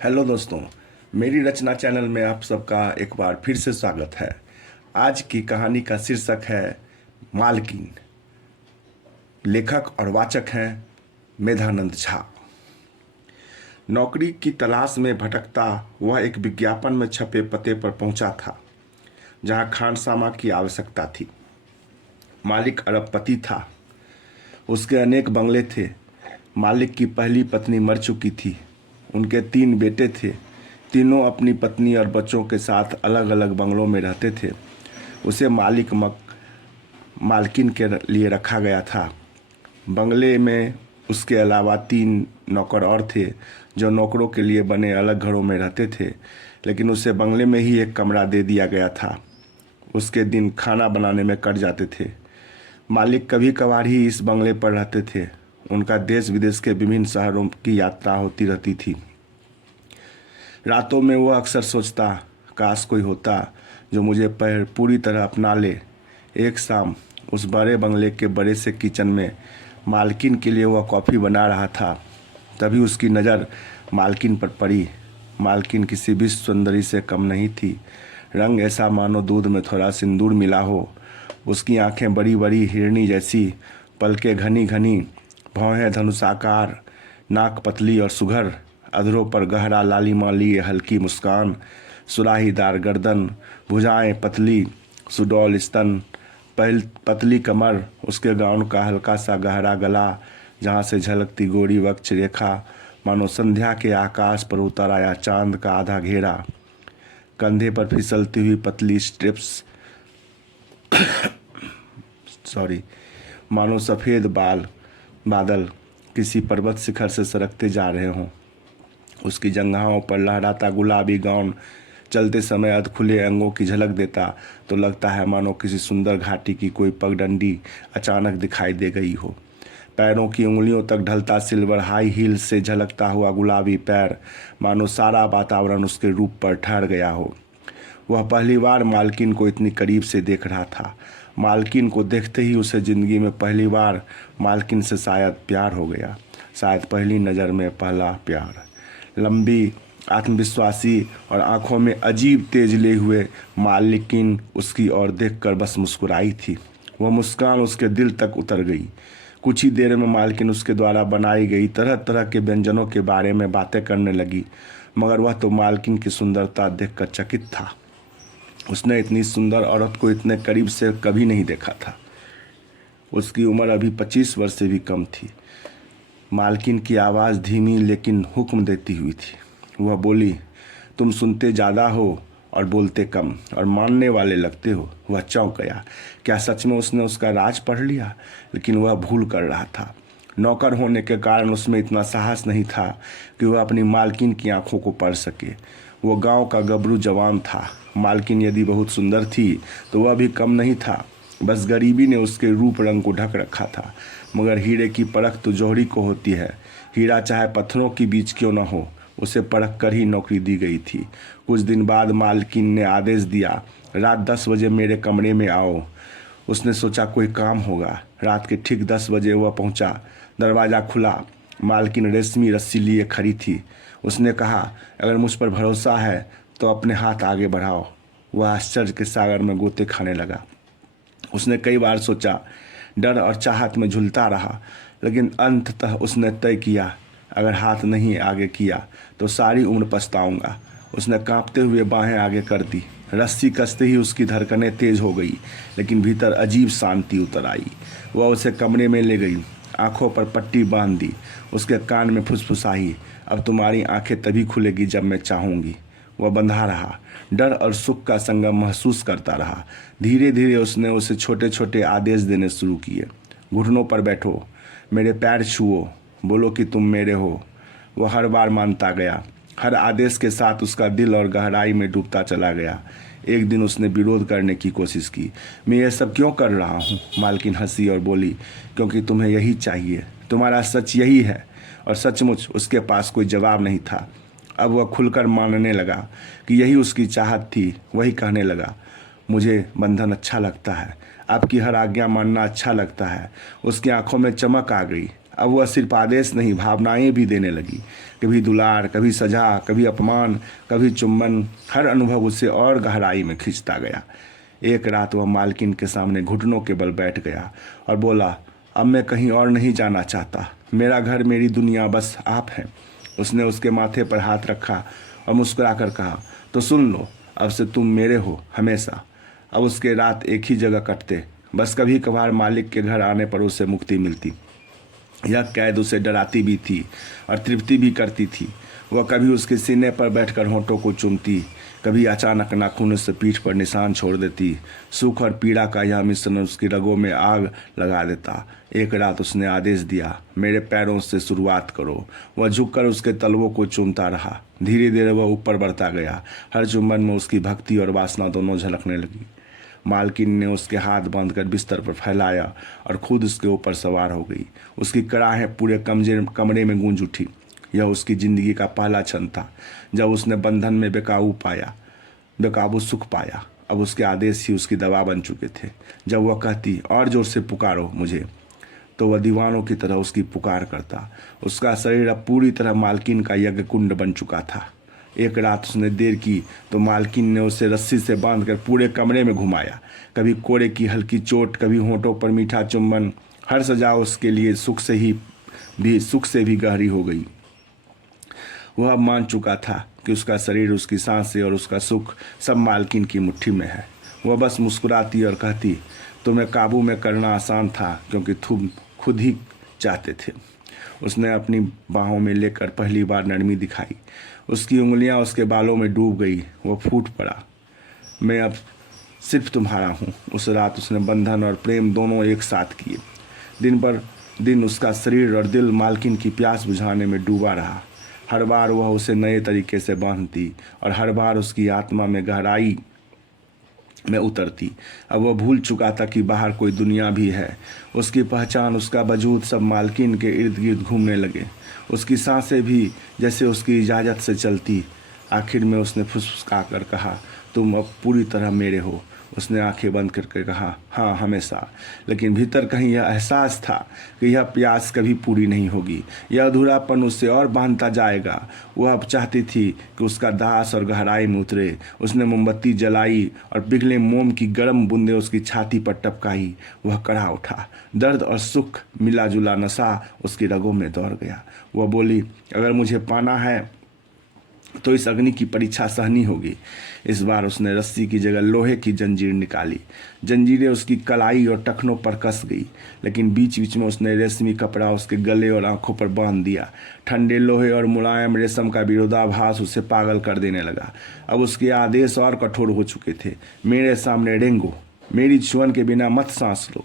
Hello दोस्तों, मेरी रचना channel में आप सबका एक बार फिर से स्वागत है। आज की कहानी का शीर्षक है मालकिन। लेखक और वाचक हैं मेधानंद झा। नौकरी की तलाश में भटकता वह एक विज्ञापन में छपे पते पर पहुंचा था, जहां खानसामा की आवश्यकता थी। मालिक अरबपति था। उसके अनेक बंगले थे। मालिक की पहली पत्नी मर चुकी थी। उनके 3 बेटे थे। तीनों अपनी पत्नी और बच्चों के साथ अलग अलग बंगलों में रहते थे। उसे मालकिन के लिए रखा गया था। बंगले में उसके अलावा 3 नौकर और थे, जो नौकरों के लिए बने अलग घरों में रहते थे, लेकिन उसे बंगले में ही एक कमरा दे दिया गया था। उसके दिन खाना बनाने में कट जाते थे। मालिक कभी कभार ही इस बंगले पर रहते थे। उनका देश विदेश के विभिन्न शहरों की यात्रा होती रहती थी। रातों में वह अक्सर सोचता, काश कोई होता जो मुझे पूरी तरह अपना ले। एक शाम उस बड़े बंगले के बड़े से किचन में मालकिन के लिए वह कॉफ़ी बना रहा था। तभी उसकी नज़र मालकिन पर पड़ी। मालकिन किसी भी सुंदरी से कम नहीं थी। रंग ऐसा मानो दूध में थोड़ा सिंदूर मिला हो। उसकी आंखें बड़ी बड़ी हिरनी जैसी, पलकें घनी घनी, भौहें धनुषाकार, नाक पतली और सुघर, अधरों पर गहरा लालिमा लिए हल्की मुस्कान, सुराहीदार गर्दन, भुजाएं पतली, सुडौल स्तन, पतली कमर, उसके गाउन का हल्का सा गहरा गला, जहाँ से झलकती गोरी वक्ष रेखा मानो संध्या के आकाश पर उतर आया चांद का आधा घेरा, कंधे पर फिसलती हुई पतली स्ट्रिप्स, मानो सफ़ेद बादल किसी पर्वत शिखर से सरकते जा रहे हों। उसकी जंघाओं पर लहराता गुलाबी गाउन चलते समय अध खुले अंगों की झलक देता तो लगता है मानो किसी सुंदर घाटी की कोई पगडंडी अचानक दिखाई दे गई हो। पैरों की उंगलियों तक ढलता सिल्वर हाई हील से झलकता हुआ गुलाबी पैर, मानो सारा वातावरण उसके रूप पर ठहर गया हो। वह पहली बार मालकिन को इतनी करीब से देख रहा था। मालकिन को देखते ही उसे ज़िंदगी में पहली बार मालकिन से शायद प्यार हो गया। शायद पहली नज़र में पहला प्यार। लंबी, आत्मविश्वासी और आंखों में अजीब तेज ले हुए मालकिन उसकी ओर देखकर बस मुस्कुराई थी। वह मुस्कान उसके दिल तक उतर गई। कुछ ही देर में मालकिन उसके द्वारा बनाई गई तरह तरह के व्यंजनों के बारे में बातें करने लगी, मगर वह तो मालकिन की सुंदरता देखकर चकित था। उसने इतनी सुंदर औरत को इतने करीब से कभी नहीं देखा था। उसकी उम्र अभी 25 वर्ष से भी कम थी। मालकिन की आवाज़ धीमी लेकिन हुक्म देती हुई थी। वह बोली, तुम सुनते ज़्यादा हो और बोलते कम और मानने वाले लगते हो। वह चौंक गया। क्या सच में उसने उसका राज पढ़ लिया? लेकिन वह भूल कर रहा था। नौकर होने के कारण उसमें इतना साहस नहीं था कि वह अपनी मालकिन की आंखों को पढ़ सके। वो गांव का गबरू जवान था। मालकिन यदि बहुत सुंदर थी तो वह भी कम नहीं था। बस गरीबी ने उसके रूप रंग को ढक रखा था। मगर हीरे की परख तो जौहरी को होती है। हीरा चाहे पत्थरों के बीच क्यों न हो, उसे परख कर ही नौकरी दी गई थी। कुछ दिन बाद मालकिन ने आदेश दिया, रात 10 बजे मेरे कमरे में आओ। उसने सोचा कोई काम होगा। रात के ठीक 10 बजे वह पहुंचा। दरवाज़ा खुला। मालकिन रेशमी रस्सी लिए खड़ी थी। उसने कहा, अगर मुझ पर भरोसा है तो अपने हाथ आगे बढ़ाओ। वह आश्चर्य के सागर में गोते खाने लगा। उसने कई बार सोचा, डर और चाहत में झूलता रहा, लेकिन अंततः उसने तय किया, अगर हाथ नहीं आगे किया तो सारी उम्र पछताऊंगा। उसने कांपते हुए बाहें आगे कर दी। रस्सी कसते ही उसकी धड़कनें तेज हो गई, लेकिन भीतर अजीब शांति उतर आई। वह उसे कमरे में ले गई, आंखों पर पट्टी बांध दी, उसके कान में फुसफुसाई, अब तुम्हारी आंखें तभी खुलेगी जब मैं चाहूँगी। वह बंधा रहा, डर और सुख का संगम महसूस करता रहा। धीरे धीरे उसने उसे छोटे छोटे आदेश देने शुरू किए। घुटनों पर बैठो, मेरे पैर छुओ, बोलो कि तुम मेरे हो। वह हर बार मानता गया। हर आदेश के साथ उसका दिल और गहराई में डूबता चला गया। एक दिन उसने विरोध करने की कोशिश की। मैं ये सब क्यों कर रहा हूँ? मालकिन हंसी और बोली, क्योंकि तुम्हें यही चाहिए। तुम्हारा सच यही है। और सचमुच उसके पास कोई जवाब नहीं था। अब वह खुलकर मानने लगा कि यही उसकी चाहत थी। वही कहने लगा, मुझे बंधन अच्छा लगता है, आपकी हर आज्ञा मानना अच्छा लगता है। उसकी आंखों में चमक आ गई। अब वह सिर्फ आदेश नहीं, भावनाएं भी देने लगी। कभी दुलार, कभी सजा, कभी अपमान, कभी चुम्बन। हर अनुभव उसे और गहराई में खींचता गया। एक रात वह मालकिन के सामने घुटनों के बल बैठ गया और बोला, अब मैं कहीं और नहीं जाना चाहता। मेरा घर, मेरी दुनिया बस आप हैं। उसने उसके माथे पर हाथ रखा और मुस्कुराकर कहा, तो सुन लो, अब से तुम मेरे हो हमेशा। अब उसके रात एक ही जगह कटते, बस कभी कभार मालिक के घर आने पर उसे मुक्ति मिलती। यह कैद उसे डराती भी थी और तृप्ति भी करती थी। वह कभी उसके सीने पर बैठकर होंठों को चूमती, कभी अचानक नाखूनों से पीठ पर निशान छोड़ देती। सुख और पीड़ा का यह मिश्रण उसकी रगों में आग लगा देता। एक रात उसने आदेश दिया, मेरे पैरों से शुरुआत करो। वह झुककर उसके तलवों को चूमता रहा। धीरे धीरे वह ऊपर बढ़ता गया। हर चुंबन में उसकी भक्ति और वासना दोनों झलकने लगी। मालकिन ने उसके हाथ बांधकर बिस्तर पर फैलाया और खुद उसके ऊपर सवार हो गई। उसकी कराहें पूरे कमरे में गूंज उठी। यह उसकी जिंदगी का पहला क्षण था जब उसने बंधन में बेकाबू सुख पाया। अब उसके आदेश ही उसकी दवा बन चुके थे। जब वह कहती, और जोर से पुकारो मुझे, तो वह दीवानों की तरह उसकी पुकार करता। उसका शरीर अब पूरी तरह मालकिन का यज्ञ कुंड बन चुका था। एक रात उसने देर की तो मालकिन ने उसे रस्सी से बांधकर पूरे कमरे में घुमाया। कभी कोड़े की हल्की चोट, कभी होंठों पर मीठा चुम्बन। हर सजा उसके लिए सुख से भी गहरी हो गई। वह अब मान चुका था कि उसका शरीर, उसकी सांसें और उसका सुख सब मालकिन की मुट्ठी में है। वह बस मुस्कुराती और कहती, तुम्हें काबू में करना आसान था क्योंकि तुम खुद ही चाहते थे। उसने अपनी बाहों में लेकर पहली बार नरमी दिखाई। उसकी उंगलियां उसके बालों में डूब गई। वह फूट पड़ा, मैं अब सिर्फ तुम्हारा हूँ। उस रात उसने बंधन और प्रेम दोनों एक साथ किए। दिन पर दिन उसका शरीर और दिल मालकिन की प्यास बुझाने में डूबा रहा। हर बार वह उसे नए तरीके से बांधती और हर बार उसकी आत्मा में गहराई में उतरती। अब वह भूल चुका था कि बाहर कोई दुनिया भी है। उसकी पहचान, उसका वजूद सब मालकिन के इर्द गिर्द घूमने लगे। उसकी सांसें भी जैसे उसकी इजाज़त से चलती। आखिर में उसने फुसफुसा कर कहा, तुम अब पूरी तरह मेरे हो। उसने आंखें बंद करके कहा, हाँ हमेशा। लेकिन भीतर कहीं यह एहसास था कि यह प्यास कभी पूरी नहीं होगी। यह अधूरापन उसे और बांधता जाएगा। वह अब चाहती थी कि उसका दास और गहराई में उतरे। उसने मोमबत्ती जलाई और पिघले मोम की गर्म बूंदें उसकी छाती पर टपकाई। वह कड़ा उठा। दर्द और सुख मिला जुला नशा उसकी रगों में दौड़ गया। वह बोली, अगर मुझे पाना है तो इस अग्नि की परीक्षा सहनी होगी। इस बार उसने रस्सी की जगह लोहे की जंजीर निकाली। जंजीरें उसकी कलाई और टखनों पर कस गई, लेकिन बीच बीच में उसने रेशमी कपड़ा उसके गले और आंखों पर बांध दिया। ठंडे लोहे और मुलायम रेशम का विरोधाभास उसे पागल कर देने लगा। अब उसके आदेश और कठोर हो चुके थे। मेरे सामने रेंगो, मेरी छुअन के बिना मत सांस लो।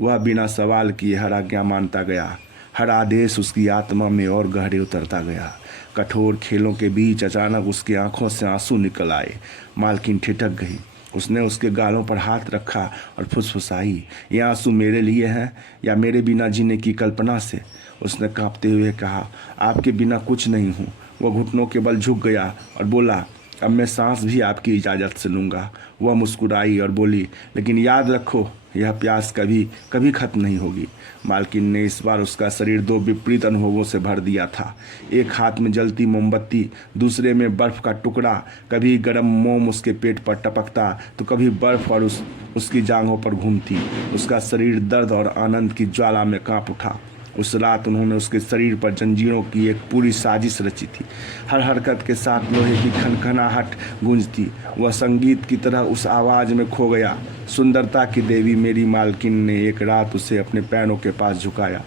वह बिना सवाल किए हर आज्ञा मानता गया। हर आदेश उसकी आत्मा में और गहरे उतरता गया। कठोर खेलों के बीच अचानक उसकी आंखों से आंसू निकल आए। मालकिन ठिठक गई। उसने उसके गालों पर हाथ रखा और फुसफुसाई, ये आंसू मेरे लिए हैं या मेरे बिना जीने की कल्पना से? उसने कांपते हुए कहा, आपके बिना कुछ नहीं हूँ। वह घुटनों के बल झुक गया और बोला, अब मैं सांस भी आपकी इजाज़त से लूँगा। वह मुस्कुराई और बोली, लेकिन याद रखो, यह प्यास कभी कभी खत्म नहीं होगी। मालकिन ने इस बार उसका शरीर दो विपरीत अनुभवों से भर दिया था। एक हाथ में जलती मोमबत्ती, दूसरे में बर्फ का टुकड़ा। कभी गर्म मोम उसके पेट पर टपकता तो कभी बर्फ और उसकी जांघों पर घूमती। उसका शरीर दर्द और आनंद की ज्वाला में कांप उठा। उस रात उन्होंने उसके शरीर पर जंजीरों की एक पूरी साजिश रची थी। हर हरकत के साथ लोहे की खनखनाहट गूंजती। वह संगीत की तरह उस आवाज़ में खो गया। सुंदरता की देवी मेरी मालकिन ने एक रात उसे अपने पैरों के पास झुकाया।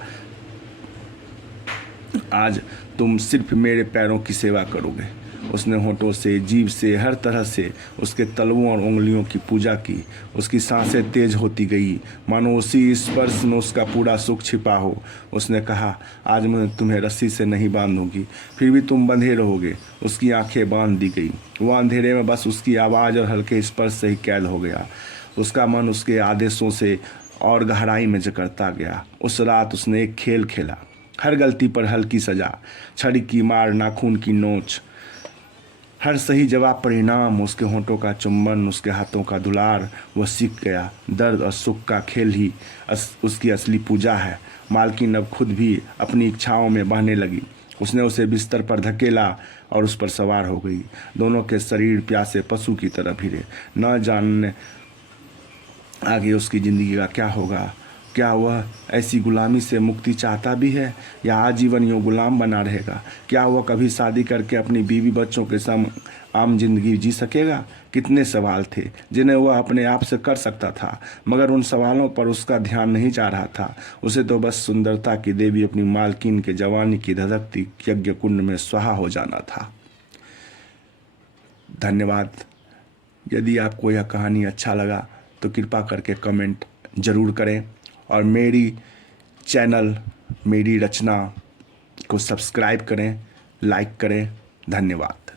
आज तुम सिर्फ मेरे पैरों की सेवा करोगे। उसने होठों से, जीभ से, हर तरह से उसके तलवों और उंगलियों की पूजा की। उसकी सांसें तेज होती गई, मानो उसी स्पर्श में उसका पूरा सुख छिपा हो। उसने कहा, आज मैं तुम्हें रस्सी से नहीं बांधूंगी, फिर भी तुम बंधे रहोगे। उसकी आंखें बांध दी गई। वह अंधेरे में बस उसकी आवाज़ और हल्के स्पर्श से ही कैद हो गया। उसका मन उसके आदेशों से और गहराई में जकड़ता गया। उस रात उसने एक खेल खेला। हर गलती पर हल्की सजा, छड़ी की मार, नाखून की नोच, हर सही जवाब परिणाम, उसके होंठों का चुम्बन, उसके हाथों का दुलार। वह सीख गया, दर्द और सुख का खेल ही उसकी असली पूजा है। मालकिन अब खुद भी अपनी इच्छाओं में बहने लगी। उसने उसे बिस्तर पर धकेला और उस पर सवार हो गई। दोनों के शरीर प्यासे पशु की तरह भिड़े। न जाने आगे उसकी ज़िंदगी का क्या होगा। क्या वह ऐसी गुलामी से मुक्ति चाहता भी है या आजीवन यूँ गुलाम बना रहेगा। क्या वह कभी शादी करके अपनी बीवी बच्चों के संग आम जिंदगी जी सकेगा। कितने सवाल थे जिन्हें वह अपने आप से कर सकता था, मगर उन सवालों पर उसका ध्यान नहीं जा रहा था। उसे तो बस सुंदरता की देवी अपनी मालकिन के जवानी की धधकती यज्ञ कुंड में स्वाहा हो जाना था। धन्यवाद। यदि आपको यह कहानी अच्छा लगा तो कृपा करके कमेंट ज़रूर करें और मेरी चैनल मेरी रचना को सब्सक्राइब करें, लाइक करें। धन्यवाद।